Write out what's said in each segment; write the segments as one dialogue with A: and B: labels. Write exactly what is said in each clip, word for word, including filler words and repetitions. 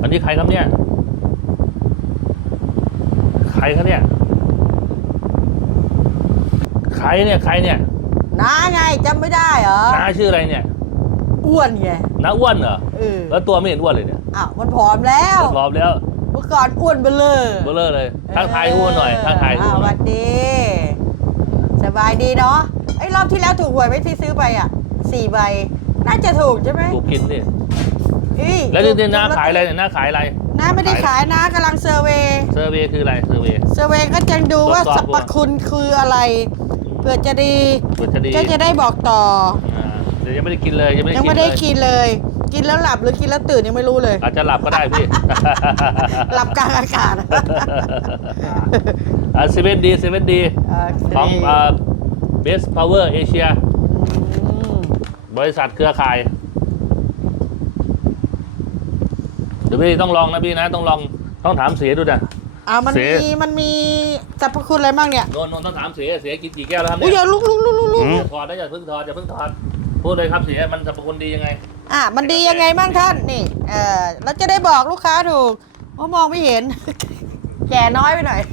A: อันนี้ใครครับเนี่ยใครครับเนี่ยใครเนี่ยใครเนี่ย
B: น้าไงจำไม่ได้เหรอ
A: น้าชื่ออะไรเนี่ย
B: อ้วนไง
A: น้าอ้วนเหรอ
B: เออ
A: แล้วตัวไม่เห็นอ้วนเลยเนี่ย
B: อ้าวมันผอมแล้ว
A: ผอมแล้ว
B: เมื่อก่อนอ้วนเบลอ
A: เบลอเลยทักทายอ้วนหน่อยทักทายอ้วน
B: สวัสดีสบายดีเนาะไอ้รอบที่แล้วถูกหวยไหมที่ซื้อไปอ่ะสี่ใบน่าจะถูกใช่ไหม
A: ถูกกินดิแล้วนี่น้าขายอะไรเนี่ยน้าขายอะไร
B: น้าไม่ได้ขายน้ากำลังเซอร์เวย์
A: เซอร์เวย์คืออะไรเซอร์เวย์
B: เซอร์เวย์ก็จะดูว่าสรรพคุณคืออะไรเพื่อจะดีก็จะได้บอกต่อ
A: เดี๋ยวยังไม่ได้กินเลยยังไม่ได้
B: ยังไม่ได้กินเลยกินแล้วหลับหรือกินแล้วตื่นยังไม่รู้เลย
A: อาจจะหลับก็ได้พี่
B: หลับกลางอากาศ
A: อ่าเซเว่นดีเซเว่นดีของอ่าเบสพาวเวอร์เอเชียบริษัทเครือข่ายเดี๋ยวพี่ต้องลองนะพี่นะต้องลองต้องถามเสียดูนะ
B: อ่ามันมีมันมีสรรพคุณอะไรบ้างเนี่ย
A: โดนต้องถามเสียเสียกินกี่แก้วแล้วครับเนี่ย
B: อุ้ยอย่าลุกลุกลุกลุกลุก
A: ถอดได้อย่าเพิ่งถอดอย่าเพิ่งถอดพูดเลยครับเสียมันสรรพคุณดียังไง
B: อ่ะมันดียังไงบ้างท่านนี่เออเราจะได้บอกลูกค้าถูกเพราะมองไม่เห็นแก่น้อยไปหน่อย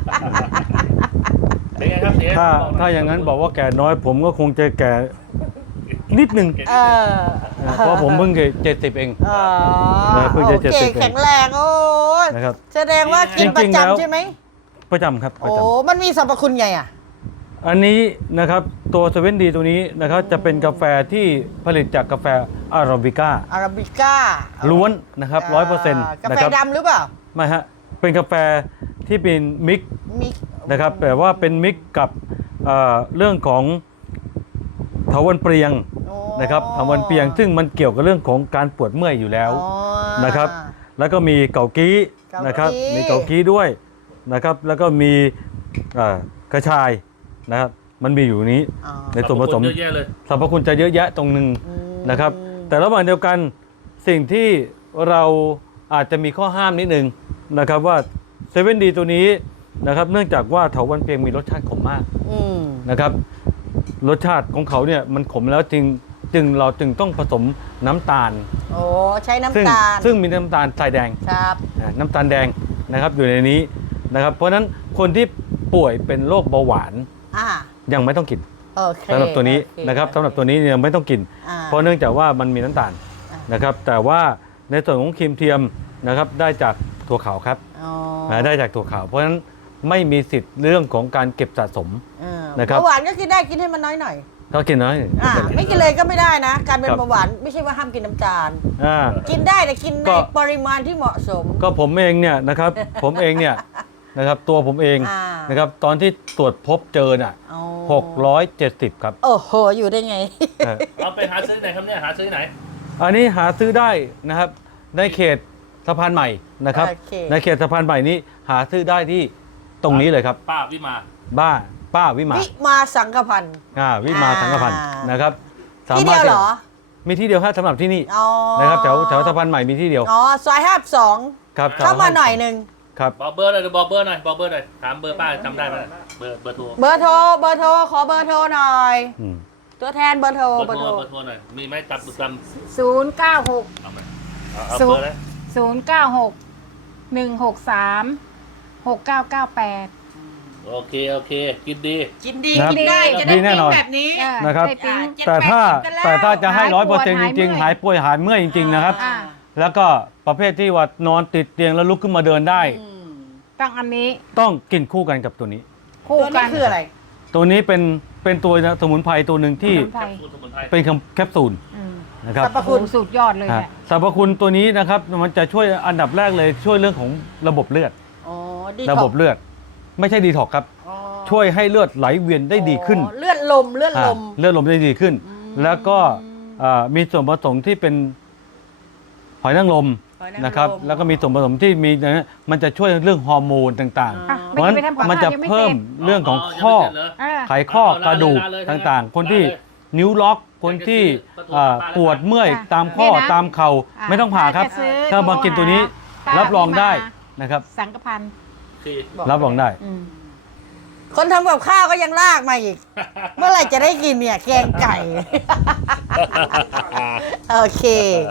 A: เป็นไงครับเสีย
C: ถ้าถ้าอย่างนั้นบอกว่าแก่น้อยผมก็คงจะแก่นิดนึง
B: เออ
C: เพราะผมเพิ่งเจ็ดสิบเอง
B: อ๋อ
C: เพิ่งจะเจ็ดสิบ
B: แข็งแรงโอ้
C: นะครับ
B: แสดงว่ากินประจำใช่ไหม
C: ประจำครับ
B: โอ้มันมีสรรพคุณไงอ่ะ
C: อันนี้นะครับตัวเซเว่นดีตัวนี้นะครับจะเป็นกาแฟที่ผลิตจากกาแฟอาราบิก้า
B: อาราบิก้า
C: ล้วนนะครับร้อยเปอร์เซ็นต์
B: กาแฟดำหรือเปล่า
C: ไม่ฮะเป็นกาแฟที่เป็นมิก
B: มิก
C: นะครับแต่ว่าเป็นมิกกับเรื่องของเถาวัลย์เปรียงนะครับเถาวัลย์เปรียงซึ่งมันเกี่ยวกับเรื่องของการปวดเมื่อยอยู่แล้วนะครับแล้วก็มีเกากี้นะครับมีเกากี้ด้วยนะครับแล้วก็มีกระชายนะครับมันมีอยู่นี้ในส่วนผสมสรรพคุณจะเยอะแยะตรงนึงนะครับแต่ระหว่างเดียวกันสิ่งที่เราอาจจะมีข้อห้ามนิดนึงนะครับว่าเซเว่นดีตัวนี้นะครับเนื่องจากว่าเถาวัลย์เปรียงมีรสชาติขมมากนะครับรสชาติของเขาเนี่ยมันขมแล้วจึงจึงเราจึงต้องผสมน้ำตาล
B: โอ้ใช้น้ำตาล
C: ซึ่งมีน้ำตาลทรายแดง
B: ครับ
C: น้ำตาลแดงนะครับอยู่ในนี้นะครับเพราะฉะนั้นคนที่ป่วยเป็นโรคเบาหวานยังไม่ต้องกินสำหรับตัวนี้นะครับสำหรับตัวนี้ยังไม่ต้องกินเพราะเนื่องจากว่ามันมีน้ำตาลนะครับแต่ว่าในส่วนของครีมเทียมนะครับได้จากถั่วขาวครับได้จากถั่วขาวเพราะฉะนั้นไม่มีสิทธิ์เรื่องของการเก็บสะสมนะครับ
B: เบาหวานก็กินได้กินให้มันน้อยหน่อย
C: ก็กินน้อย
B: ไม่กินเลยก็ไม่ได้นะการเป็นเบาหวานไม่ใช่ว่าห้ามกินน้ำตาลกินได้แต่กินในปริมาณที่เหมาะสม
C: ก็ผมเองเนี่ยนะครับผมเองเนี่ยนะครับตัวผมเองนะครับตอนที่ตรวจพบเจอน่ะหกร้อยเจ็ดสิบครับ
B: โอ้โหอยู่ได้ไง
A: เราไปหาซื้อไหนครับเนี่ยหาซื้อไหน
C: อันนี้หาซื้อได้นะครับในเขตสะพานใหม่นะครับในเขตสะพานใหม่นี้หาซื้อได้ที่ตรงนี้เลยครับ
A: ป้าวิมา
C: บ้าป้าวิมา
B: วิมาสังฆพันธ์
C: อ่าวิมาสังฆพันธ์นะครับ
B: ที่เดียวเหรอ
C: มีที่เดียวครับสำหรับที่นี่นะครับแถวแถวสะพานใหม่มีที่เดียว
B: อ๋อซอยห้าสอง
C: ครับ
B: เข้ามาหน่อยหนึ่ง
C: ครับ
A: บอกเบอร์หน่อยบอกเบอร์หน่อยบอกเบอร์หน่อยถามเบอร์ป้าจำได้ไหมเบอร์เบอร์โทร
B: เบอร์โทรเบอร์โทรขอเบอร์โทรหน่อยตัวแทนเบอร์โทร
A: เบอร์โทรเบอร์โทรหน่อยมีไหมจับจ
D: ำศูนย์เก้าหกศูนย์ศูนย์เก้าหกหนึ่งหกสามหกเก้าเก้าแปด
A: โอเคโอเคกินดี
B: กินดีกินได้จะได้ปิ้งแบบนี้
C: นะครับแต่ถ้าแต่ถ้าจะให้ร้อยเปอร์เซ็นต์จริงๆหายป่วยหายเมื่อยจริงๆนะครับแล้วก็ประเภทที่ว่านอนติดเตียงแล้วลุกขึ้นมาเดินได้
D: ต้องอันนี้
C: ต้องกินคู่กันกับตัวนี้
B: คู่กันคืออะไร
C: ตัวนี้เป็นเป็นตัวสมุนไพรตัวหนึ่งที่เป็นแคปซูลนะครับ
D: สรรพคุณสุดยอดเลย
C: สรรพคุณตัวนี้นะครับมันจะช่วยอันดับแรกเลยช่วยเรื่องของระบบเลือดระบบเลือดไม่ใช่ดีท็อกครับช่วยให้เลือดไหลเวียนได้ดีขึ้น
B: เลือดลมเลือดลม
C: เลือดลมได้ดีขึ้นแล้วก็มีส่วนผสมที่เป็นหอยนางรมนะครับแล้วก็มีส่วนผสมที่มีมันจะช่วยเรื่องฮอร์โมนต่างๆเพราะฉะนั้นมันจะเพิ่มเรื่องของข้อไขข้อกระดูกต่างๆคนที่นิ้วล็อกคนที่ปวดเมื่อยตามข้อตามเข่าไม่ต้องผ่าครับถ้ามากินตัวนี้รับรองได้นะครับ
D: สังฆพันธ์
C: รับรองได้
B: คนทำกับข้าวก็ยังลากมาอีกเมื่อไหร่จะได้กินเนี่ยแกงไก่โอเค